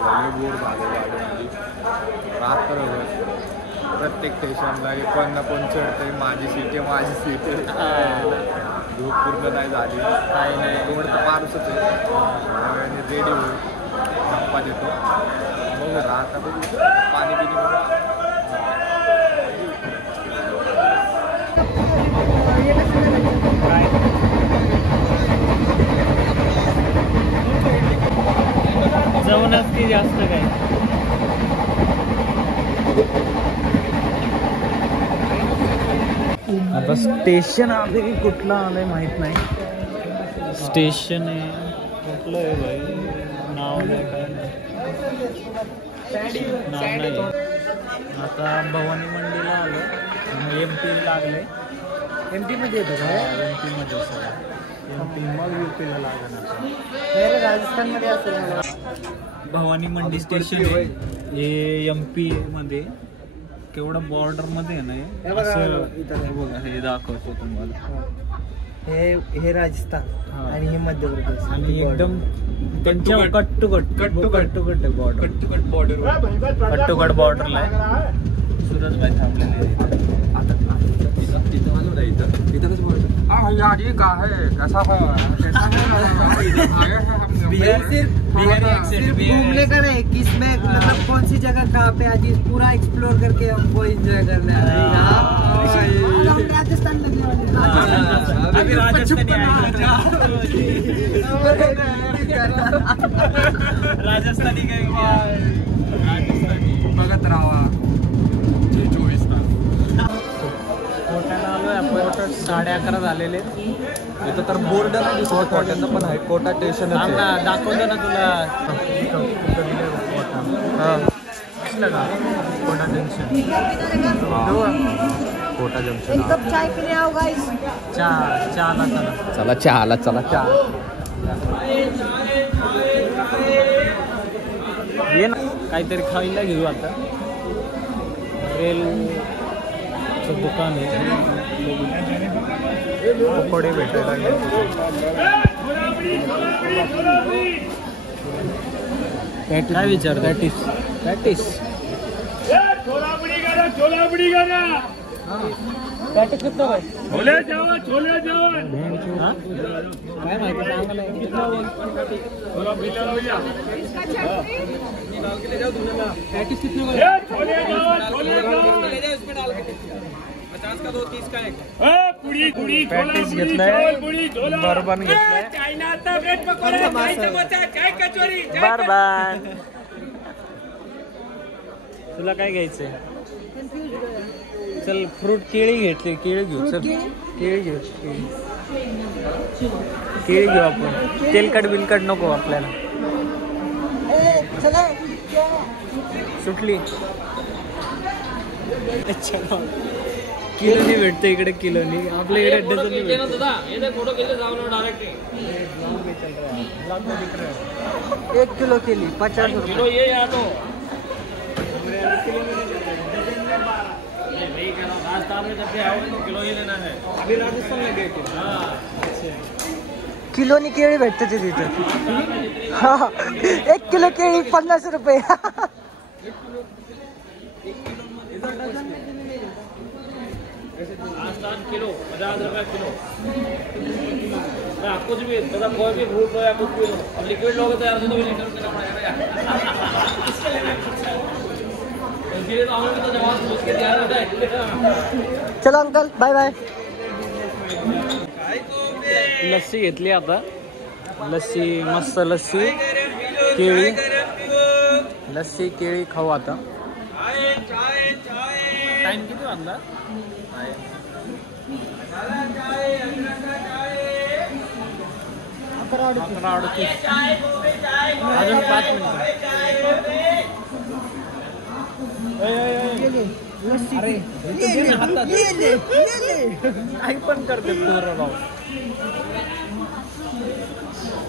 झालं बोर झालं गाडीमध्ये रात्रभर प्रत्येक स्टेशनला कोण चढतंय माझी सीट आहे झोप पूर्ण नाही झाली काही नाही एवढं तर पारूसच आहे रेडी होईल गप्पा देतो बघू आता बघू पाणी पिणी जाऊनच की जास्त काय आता स्टेशन आले कुठलं आलंय माहित नाही स्टेशन आहे कुठलं आहे भाई नाव नाही काय नाही आता भवानी मंडीला आलो MP लागले MP मध्ये येतो का MP मध्ये MP मग UP ला लागणार राजस्थान मध्ये असेल भवानी मंडी स्टेशन आहे हे MP मध्ये केवढं बॉर्डर मध्ये आहे ना बघा हे दाखवतो तुम्हाला हे राजस्थान आणि हे मध्य प्रदेश आणि एकदम त्यांच्या कट टू कट बॉर्डरला आहे सूरज भाई थांबलेले घूमने का नहीं किसमें मतलब कौन सी जगह कहाँ पे आज पूरा एक्सप्लोर करके हमको एंजॉय करना है राजस्थान लगने वाले अभी राजस्थानी बघत राहा कोट्याला आलोय आपण 11:30 झालेले इथं तर बोर्ड नाही दिसतो कोट्याचं पण आहे कोटा स्टेशन दाखवतो ना तुला कोटा जंक्शन कोटा जंक्शन एक कप चाय पीने आओ गाइस चला चहाला चला ये ना काहीतरी खायला घेऊ आता रेल दुकान आहे पकोडे भेटायला काय विचार पॅटिस पॅटिस कितना भाई छोले काय माहिती पॅटिस कितने पॅटिस घेतलाय बर्बन घेतलाय बर्बन तुला काय घ्यायचंय चल फ्रूट केळी घेतली केळी घेऊ चल केळी घेऊ आपण तेलकट बिलकट नको आपल्याला सुटली अच्छा किलोनी भेटतं इकडे किलोनी आपल्या इकडे डझन 1 किलो केली 50 रुपये ये या तो राजस्थान में जब आओ किलो ये लेना है अभी राजस्थान में गए थे किलोनी केळी भेटते तिथे हा 1 किलो केळी 50 रुपये राजस्थान किलो 50 रुपये किलो कुछ भी मतलब कोई भी फ्रूट लो या कुछ भी लो अब लिक्विड लोगे तो यार तो भी लीटर देना पड़ेगा इसके लिए तो हम लोग तो जवाब सोच के तैयार होता है चलो अंकल बाय बाय लस्सी घेतली आता लस्सी मस्त लस्सी केळी लस्सी केळी खाऊ आता टाइम किती वाजला 11:38 अजून 5 मिनिटं अरे काही पण करते पोरं भाऊ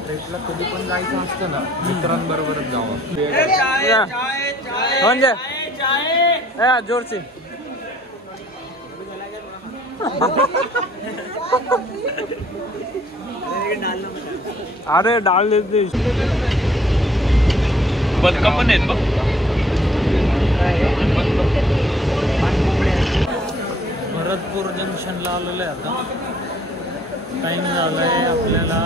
ट्रेकला कधी पण जायचं असतं ना मित्रांबरोबरच जावं म्हणजे जोर से अरे डाल देते बदका पण आहेत बघ. भरतपूर जंक्शनला आलेलो आहे आता. टाईम झाला आहे आपल्याला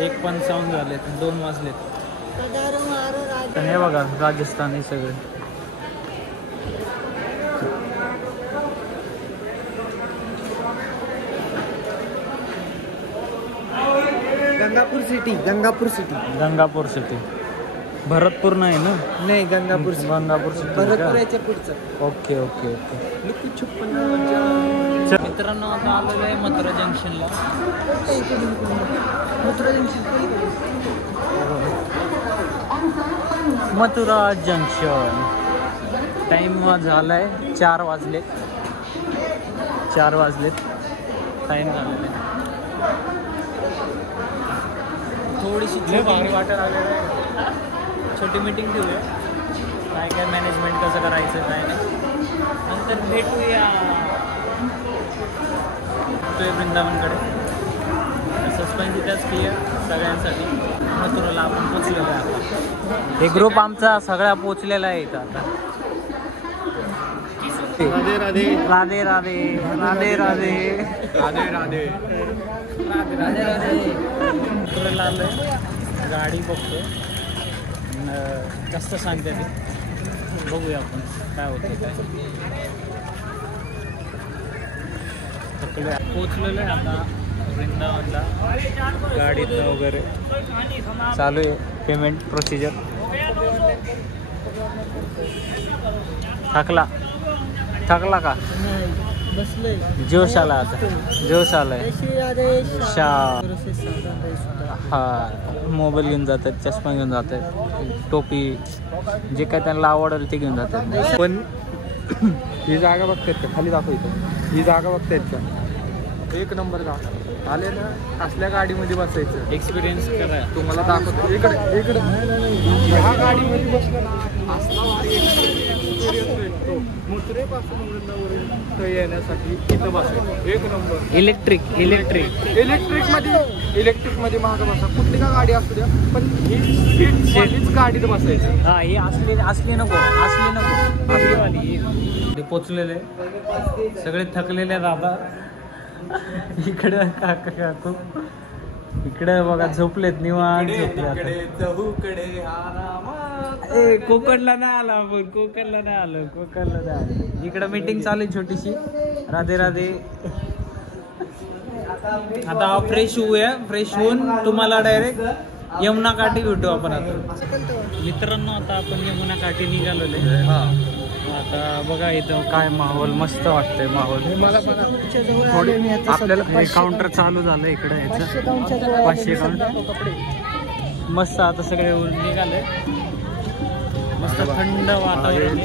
1:55 झालेत, 2 वाजलेत. हे बघा राजस्थानी सगळे. गंगापुर सिटी. गंगापूर सिटी. भरतपूर नाही ना? नाही, गंगापूर सिटी. भरतपुराच्या पुढचं. ओके. मित्रांनो आता आलेलो आहे मथुरा जंक्शनला. मथुरा जंक्शन. टाईम झालाय 4 वाजलेत. टाईम झालेला आहे. थोडीशी भारी वाटायला लागलेलं आहे. छोटी मीटिंग ठेवूया, काय मॅनेजमेंट कसं करायचं काय नाही. नंतर भेटूया वृंदावनकडे. सस्पेन्स इथेच की सगळ्यांसाठी. मथुराला आपण पोचलेलो आहे आता. हे ग्रुप आमचा सगळा पोचलेला आहे इथं आता. राधे राधे. राधे राधे. मथुराला आलोय. गाडी बघतो, जास्त सांगते ते. बघूया आपण काय होतं काय. पोचलेलं आहे आता वृंदावनला. गाडीत वगैरे चालू आहे पेमेंट प्रोसिजर. थकला का? जोश आला आता. हा, मोबाईल घेऊन जातात, चष्मा घेऊन जातात, टोपी, जे काय त्यांना आवडेल ते घेऊन जातात. पण ही जागा बघतायत का? खाली दाखवतो. ही जागा बघतायत का? 1 नंबर जागा. आले ना, असल्या गाडीमध्ये बसायचं. एक्सपिरियन्स करा. तुम्हाला दाखवतो. इकडे ह्या गाडीमध्ये बसलं ना, असला एक्सपिरियन्स भेटतो. मथुरेपासून वृंदावन येण्यासाठी इथं बसायचं. 1 नंबर. इलेक्ट्रिक मध्ये महाग बसा. कुठली का गाडी असू द्या, पण हीच गाडीत बसायचं. हा, ही असली नको. असलीवाली. पोचलेले सगळे थकलेले दादा. इकडं काकू इकडे बघा झोपलेत, निवांत झोपले. कोकणला नाही आला आपण. कोकणला नाही आलो. इकडं मीटिंग चालू आहे छोटीशी. राधे. आता फ्रेश होऊन तुम्हाला डायरेक्ट यमुना काठी भेटू आपण. आता मित्रांनो आता आपण यमुना काठी निघालेलो आहे. आता बघा इथं काय माहोल, मस्त वाटतंय माहोल. आपल्याला हे काउंटर चालू झालं इकडे याचं 500 काउंटर. मस्त आता सगळे निघाले. मस्त थंड वातावरण.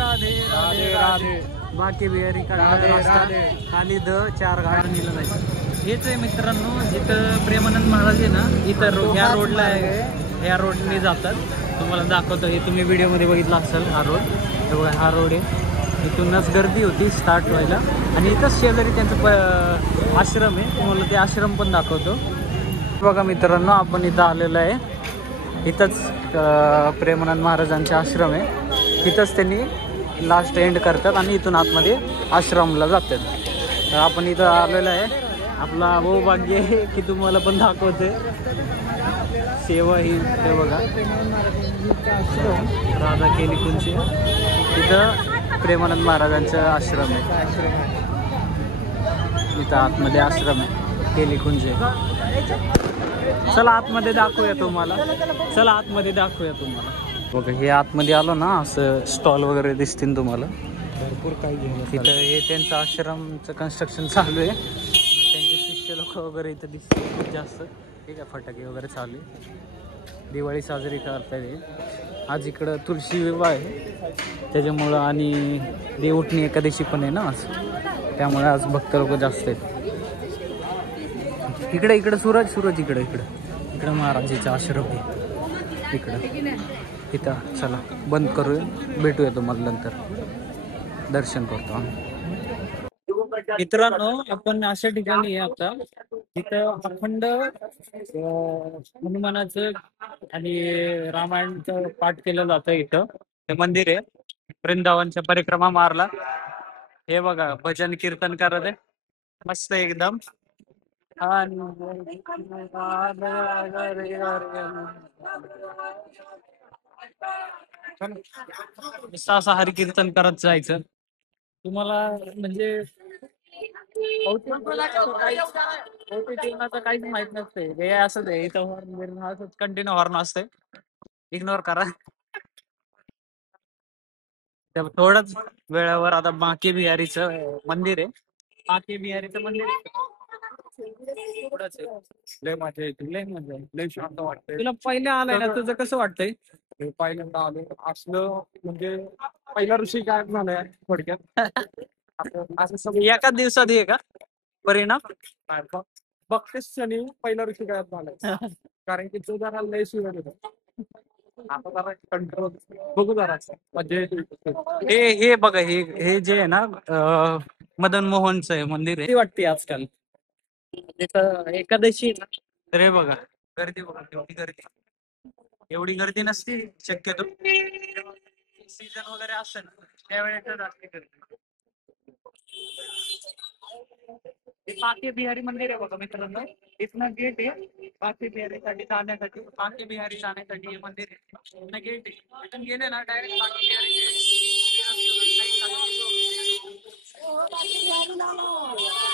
राधे. बाकी बिहारी खाली 4 गाड्यांनीला जायचं. हेच आहे मित्रांनो जिथं प्रेमानंद महाराज आहे ना, इतर ह्या रोडला आहे. ह्या रोडने जातात. तुम्हाला दाखवतो. हे तुम्ही व्हिडिओमध्ये बघितला असेल. हा रोड हा रोड आहे. इथूनच गर्दी होती स्टार्ट व्हायला. आणि इथंच शेजारी त्यांचं आश्रम आहे. तुम्हाला ते आश्रम पण दाखवतो. बघा मित्रांनो आपण इथं आलेलो आहे. इथंच प्रेमानंद महाराजांचे आश्रम आहे. इथंच त्यांनी लास्ट एंड करतात आणि इथून आतमध्ये आश्रमला जातात. तर आपण इथं आलेलो आहे. आपला भाग्य आहे की तुम्हाला पण दाखवते. सेवा ही ते बघा राधा केली कुंची. इथं प्रेमानंद महाराजांचं आश्रम आहे. इथं आतमध्ये आश्रम आहे केली कुंजे. चला आतमध्ये दाखवूया तुम्हाला. बघा हे आतमध्ये आलो ना, असं स्टॉल वगैरे दिसतील तुम्हाला. भरपूर काही तिथं हे त्यांचं आश्रमचं कन्स्ट्रक्शन चालू आहे. त्यांचे शिष्य लोक वगैरे इथं दिसतील खूप जास्त. ठीक आहे, फटाके वगैरे चालू आहे. दिवाळी साजरी करतात. आज इकडं तुळशी विवाह आहे त्याच्यामुळं, आणि देवउठणी एकादशी पण आहे ना आज, त्यामुळे आज भक्त लोक जास्त आहेत. इकडे सूरज इकडं महाराजांचा आश्रम आहे इथं. चला बंद करूया, भेटूया तुम्हाला नंतर. दर्शन करतो आम्ही. मित्रांनो, आपण अशा ठिकाणी आहे आता तिथं अखंड हनुमानाचं आणि रामायणचं पाठ केलं जातं. इथं ते मंदिर आहे. वृंदावनच्या परिक्रमा मारला. हे बघा भजन कीर्तन करत आहे मस्त एकदम. नुसतं असं हरी कीर्तन करत जायचं. तुम्हाला म्हणजे भौतिक जीवनाचं काहीच माहित नसते. हे असंच आहे. इथं हॉर्न असंच कंटिन्यू हॉर्न असते. इग्नोर करा. तर थोडंच वेळावर आता बांके बिहारीचं मंदिर आहे. बांके बिहारीचं मंदिर थोडंच आहे. लय मजा येते, लय मजा आहे, लय शांत वाटतंय. तुला पहिल्या आलाय ना, तुझं कसं वाटतंय? पहिल्यांदा आलो असलं म्हणजे पहिला ऋषी गायब झालाय थोडक्यात. असं सगळं एकाच दिवसात आहे का परिणाम? बघतेच क्षणी पहिला ऋषी गायब झालाय. कारण की तो जरा लय सुरत होता. आता जरा कंट्रोल बघू जरा म्हणजे हे बघा हे जे आहे ना मदन मोहनचं आहे मंदिर आहे. वाटते आजकाल तिथं एकादशी आहे ना, तर हे बघा गर्दी बघा एवढी गर्दी नसते शक्यतो. सीझन वगैरे असतं ना त्यावेळेस असते गर्दी. हे बाके बिहारी मंदिर आहे बघा मित्रांनो. इथनं गेट आहे बाके बिहारीसाठी जाण्यासाठी. बाके बिहारी जाण्यासाठी हे मंदिर आहे. इथनं गेट आहे. इथून गेले ना डायरेक्ट बाके बिहारी.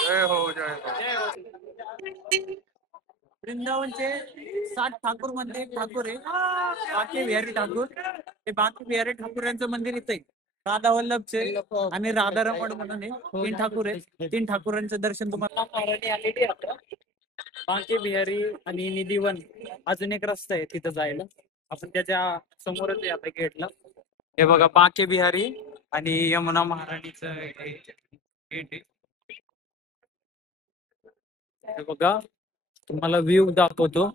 जय हो जय हो जय हो. वृंदावनचे 7 ठाकूर मध्ये ठाकूर आहे. बाके बिहारी ठाकूर. हे बाके बिहारी ठाकूर यांचं मंदिर इथे राधा वल्लभचे आणि राधारमण म्हणून आहे. 3 ठाकूर आहे. 3 ठाकूरांचं दर्शन तुम्हाला महाराणी आलेली आहे. बांके बिहारी आणि निधीवन अजून एक रस्ता आहे तिथं जायला. आपण त्याच्या समोरच आहे आता गेटला. हे बघा बांके बिहारी आणि यमुना महाराणीचं गेट आहे. हे बघा तुम्हाला व्ह्यू दाखवतो.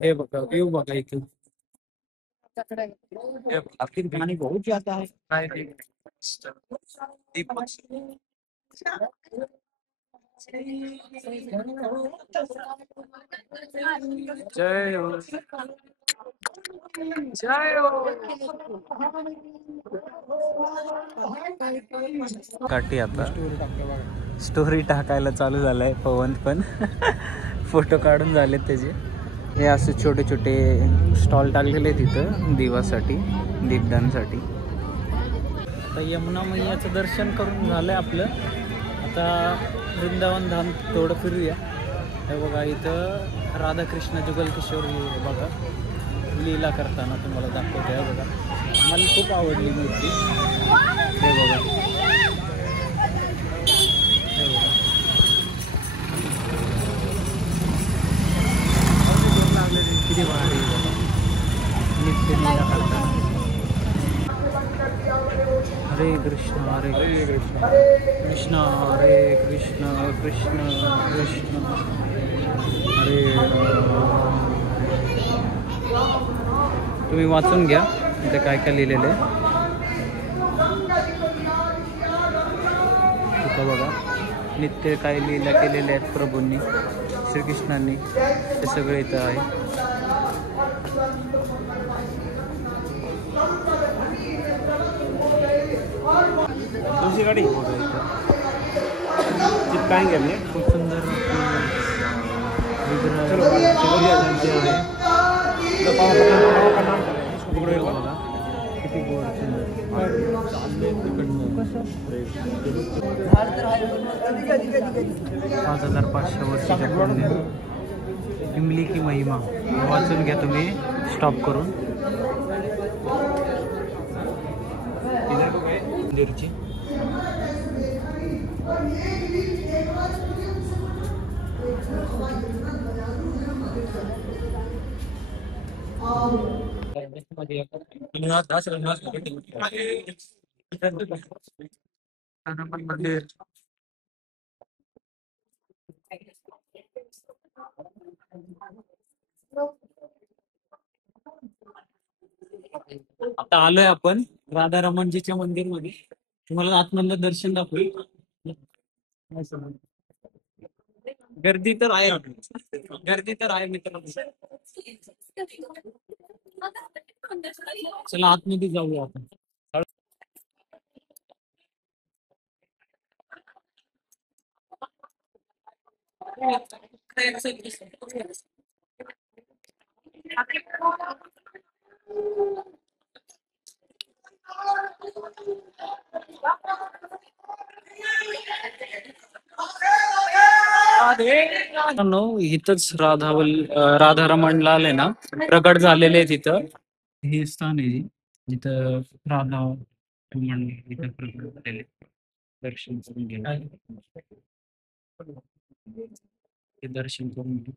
हे बघा व्ह्यू बघा इथे. आपली गाणी बहुत जाता है. काय ते दीपक जय हो जय हो. काठी आता स्टोरी टाकायला चालू झालाय पवन पण. फोटो काढून झालेत त्याचे. हे असे छोटे छोटे स्टॉल टाकलेले तिथं दिवासाठी दीपदानसाठी. आता यमुना मैयाचं दर्शन करून झालंय आपलं. आता वृंदावन धाम थोडं फिरूया. हे बघा इथं राधाकृष्ण जुगल किशोर बघा लीला करताना तुम्हाला दाखवते. हे बघा मला खूप आवडली मूर्ती. हे बघा किती भारी नित्य लीला करताना. हरे कृष्ण हरे कृष्ण कृष्ण हरे कृष्ण कृष्ण कृष्ण हरे राम. तुम्ही वाचून घ्या इथे काय काय लिहिलेलं आहे. इथं बघा नित्य काय लीला केलेल्या आहेत प्रभूंनी श्रीकृष्णांनी ते सगळे इथं आहे. तुझी गाडी बघा इथं काय गेले खूप सुंदर बघा किती गोड सुंदर. 5500 वर्षाच्या इमली की महिमा वाचून घ्या तुम्ही स्टॉप करून. मंदिरची मंदिर आता आलोय आपण राधा रमणजीच्या मंदिर मध्ये. तुम्हाला आतमधलं दर्शन दाखवू. असं. गर्दी तर आहे, गर्दी तर आहे मित्रांनो. चला आतमध्ये जाऊया आपण. मित्रांनो, इथंच राधारमणला आले ना, प्रकट झालेले आहे तिथं. हे स्थान आहे जिथं राधारमण इथं प्रकट झालेले. दर्शन करून घ्या. हे दर्शन करून घ्या.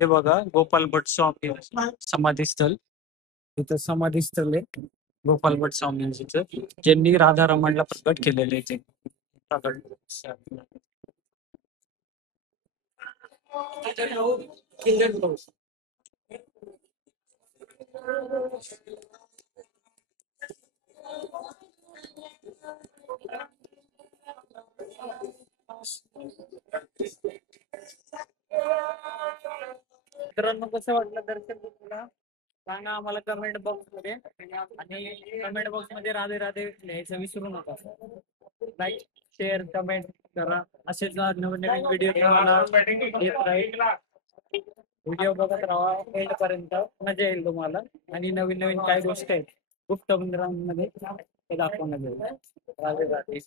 हे बघा, गोपाल भट स्वामी समाधीस्थळ. इथं समाधीस्थळ आहे गोपाल भट स्वामींचं, ज्यांनी राधारमणला प्रकट केलेले आहे ते. प्रकट. मित्रांनो, कसं वाटलं दर्शन तुला? सांगा आम्हाला कमेंट बॉक्स मध्ये, आणि कमेंट बॉक्स मध्ये राधे राधे लिहायचं विसरू नका. लाईक, शेअर, कमेंट करा. असेच नवीन नवीन व्हिडिओ तुम्हाला येत राहील. व्हिडिओ बघत राहा एंड पर्यंत, मजा येईल तुम्हाला. आणि नवीन नवीन काय गोष्ट आहेत गुप्त मंदिरांमध्ये ते दाखवण्यात येईल. राधे राधे.